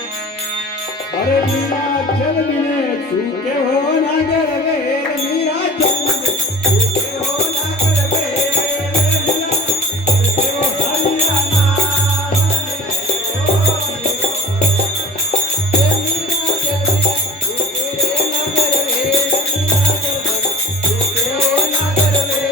अरे मीरा चल मिले सूखे हो नागर वेल मीरा चल मिले सूखे हो नागर वेल मीरा देव हरिया नाम ले मीरा चल मिले सूखे नागर वेल मीरा चल मिले सूखे हो नागर वेल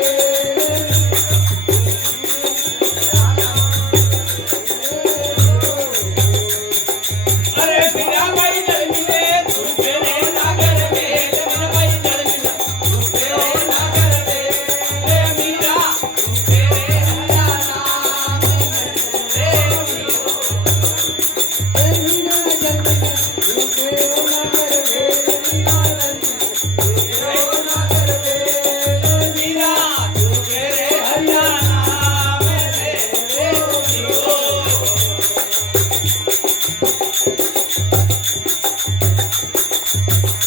अरे बिना भाई चल मिले सूखे रे नागर वेल बिना भाई चल मिले सूखे हो नागर वेल मीरा सूखे रे हरिया नाम ले मीरा चल मिले सूखे हो नागर वेल मीरा चल मिले सूखे हो नागर वेल मीरा सूखे रे हरिया नाम ले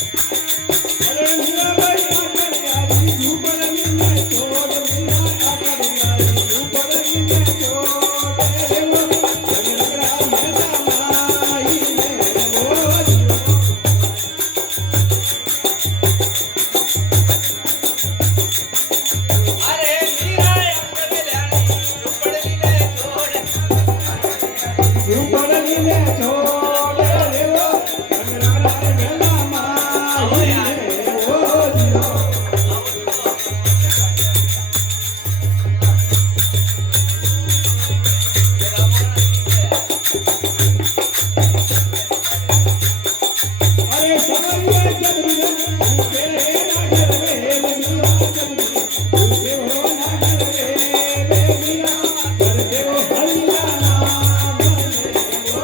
अरे मीरा भाई आकर यारी ऊपर नीचे छोड़ मीरा आकर यारी ऊपर नीचे छोड़ रे वो लगरा मेरा माई मेरे वो अरे मीरा आकर यारी ऊपर नीचे छोड़ ऊपर नीचे छोड़ रे वो लगरा मेरा माई मेरे वो अरे समरिया चल मिले सूखे रे नागर वेल मीरा चल मिले सूखे हो नागर वेल मीरा करते हो हरिया नाम ले वो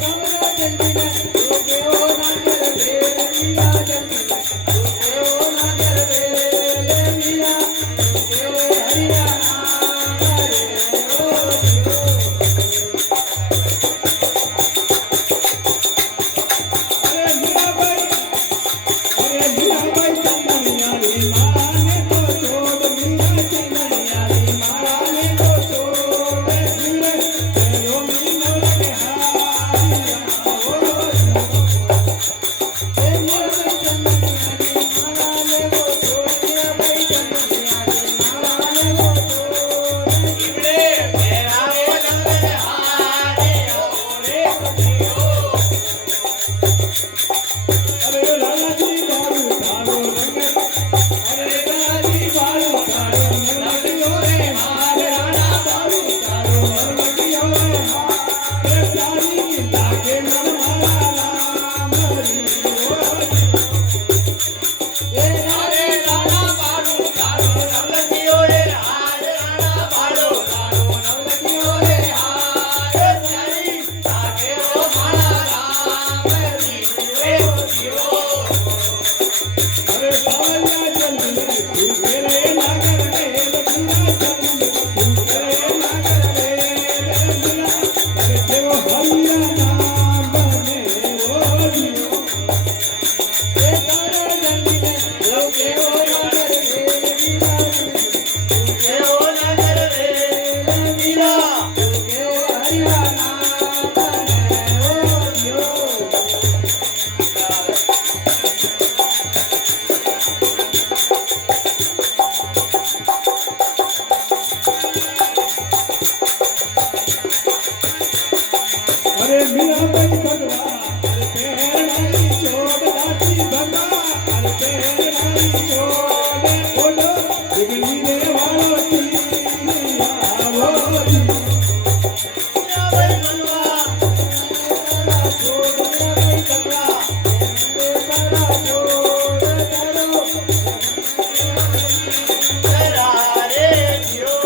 समरिया चल मिले सूखे हो नागर वेल मीरा चल मिले सूखे हो नागर वेल मीरा करते हो हरिया नाम ले वो अरे मीरा भाई चंदनिया रे माने तो छोड़ मीरा चंदनिया रे माने तो छोड़ फिरे तेरो मीनो लगे हारिया ओ ए मीरा भाई चंदनिया रे माने तो छोड़ मीरा भाई चंदनिया रे माने तो छोड़ इबड़े मेरा रे लगे हारिया रे अरे लाला जी बालू तारो रंग अरे लाला जी बालू तारो नवलखियो रे हार राणा बालू तारो नवलखियो रे हार रे प्यारी ताके मन मारा राम हरि ए अरे राणा बालू तारो नवलखियो रे हार राणा बालू तारो नवलखियो रे हार रे प्यारी ताके ओ मारा राम हरि रे जियो अरे बावलिया चल मिले सूखे रे नागर वेल मीरा चल मिले सूखे रे नागर वेल मीरा करते हो हरिया नाम ले वो जियो ए तारे चल मिले सूखे हो नागर वेल मीरा सूखे हो नागर वेल मीरा सूखे हो हरिया नाम ले वो जियो अरे मीरा भाई भगवा अरे पेहराई छोड़ दासी भगवा अरे पेहराई छोड़ बोलो बिगड़ी रे वालो तीनिया बोली मीरा भाई भगवा छोड़ मीरा भाई भगवा बड़ा छोड़ करो तेरा रे जियो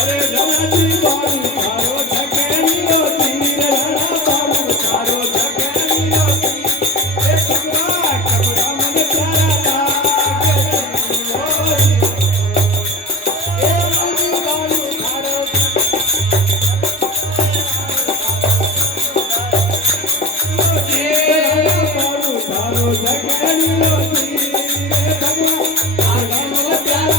अरे राणा जी बालू तारो झकेली रो तीर राणा बालू तारो झकेली रो तीर ए भगवा कपड़ा मन प्यारा लागे मोरी ए रानी बालू तारो ए राणा बालू तारो झकेली रो तीर ए भगवा कपड़ा मन प्यारा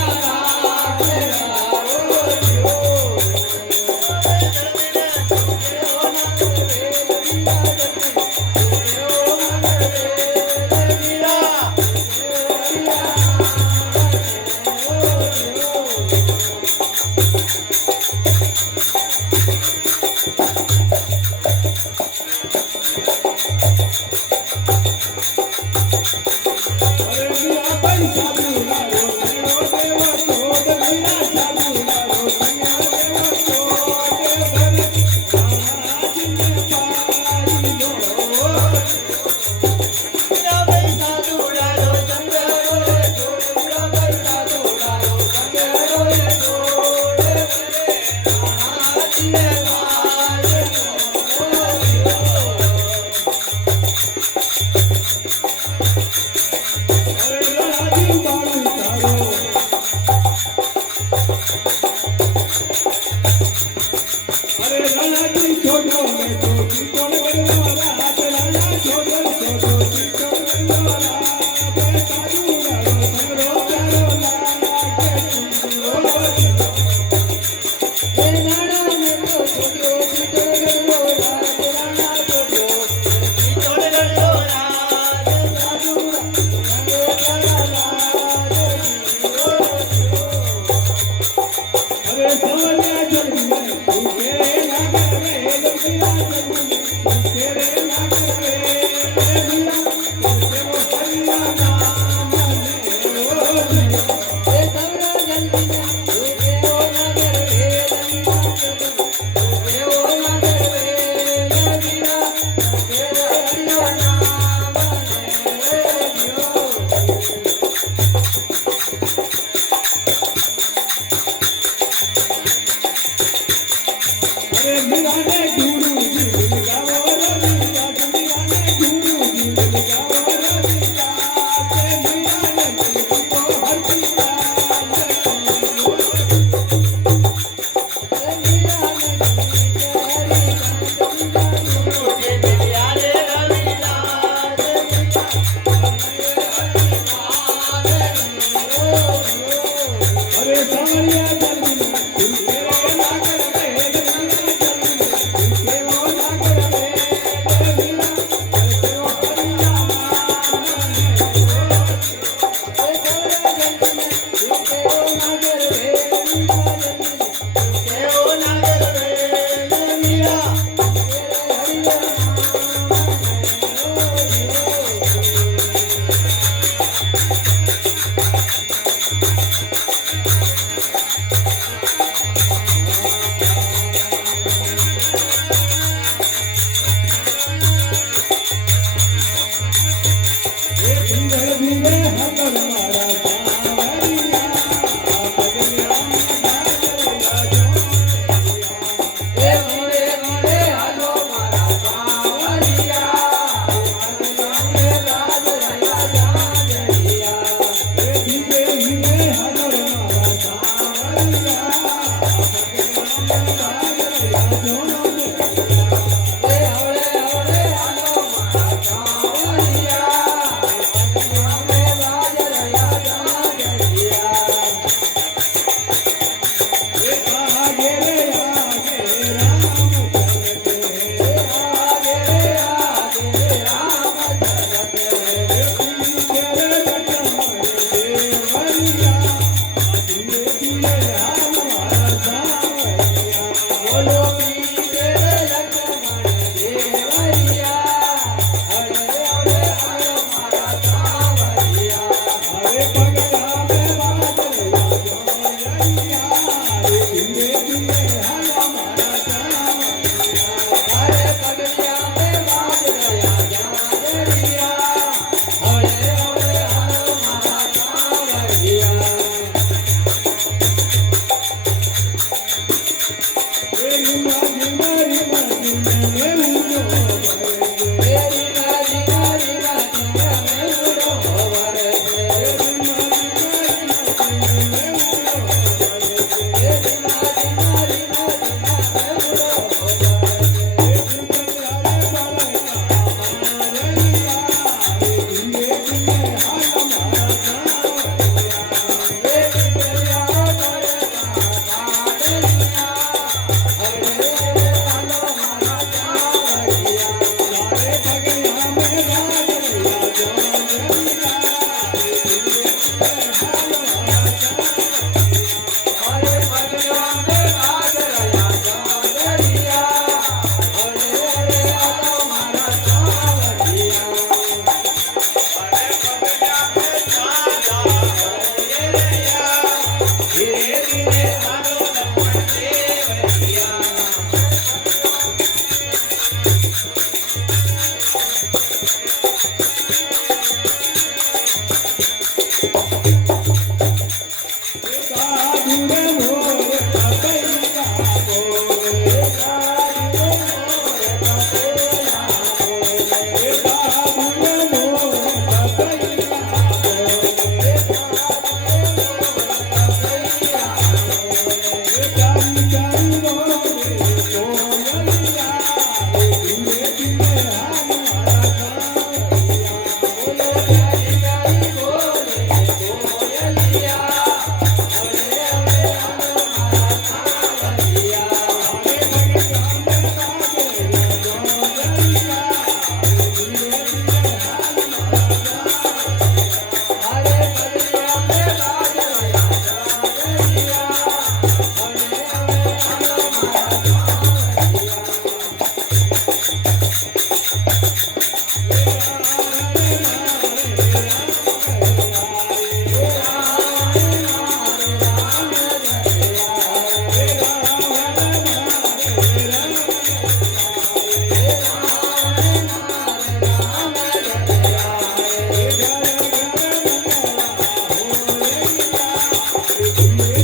Thank you.